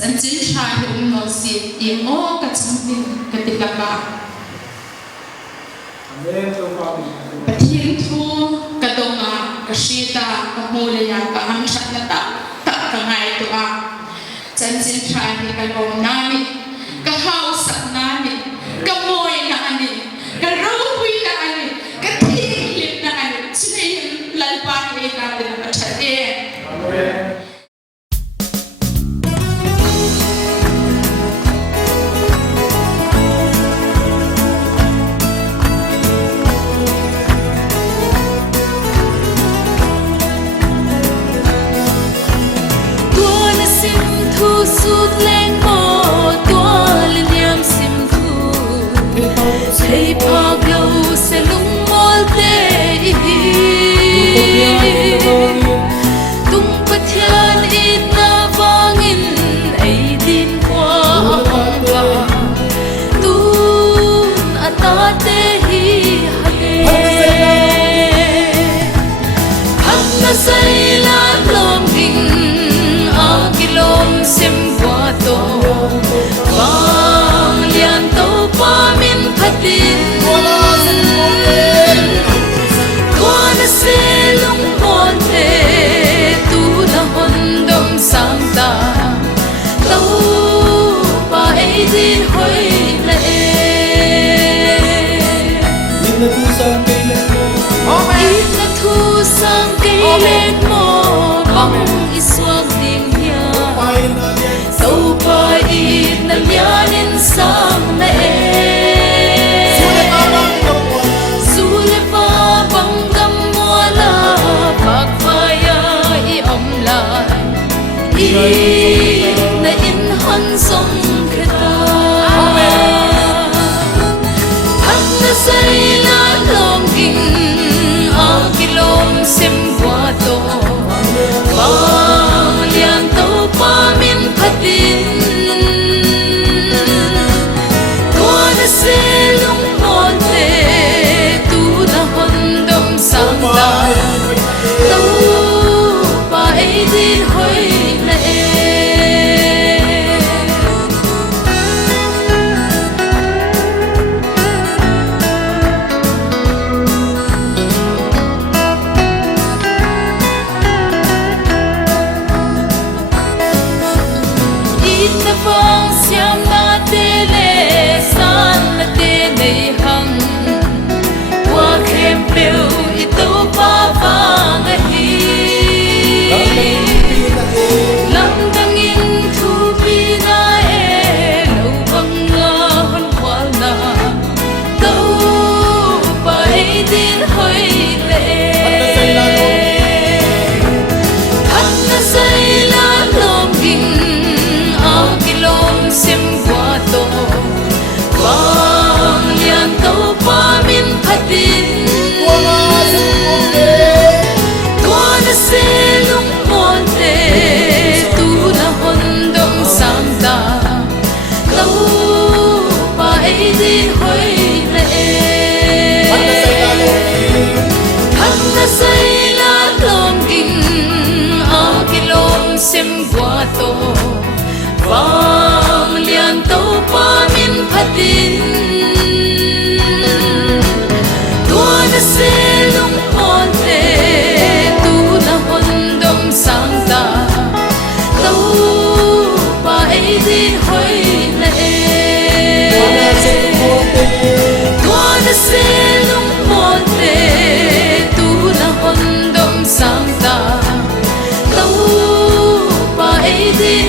chân chính trai hùng nó xịt im ô cả chân tin cái tình cảm bạc cái thiên thu cái đông à cái sita cái mồ lệ cái ham sát là ta cái ngày tụ à chân chính trai thì cái lòng nani cái hao sắc nani cái môi nani cái râu quy nani cái thiên liệt nani cho nên lần ba cái nani là thật đấy. Sút lên mồ tua lên nham sim thu thấy phạc lâu sẽ lung mol tê tung bát thiên ít na vangin ai din qua ba tun ata te hi hage hak na say la lom ding a kilom sim vang lian tàu pa min phatin tua na se lung mon te tu na hon dom sang ta tàu pa ai din hoi la in na thu sang cây lên mồ băng iswag ding hiya tàu pa ít na lianin sang na sule pa banggam wala pagpaya I om lai na in han song kita hak na say la long ging a kilom sim kwa to vang lian tàu pa min phatin vang lian tàu pa min phatin tua na se lung mon te tu na hon dom sang ta tàu pa ai din hoi la tua na se lung mon te tu na hon dom sang ta tàu pa ai din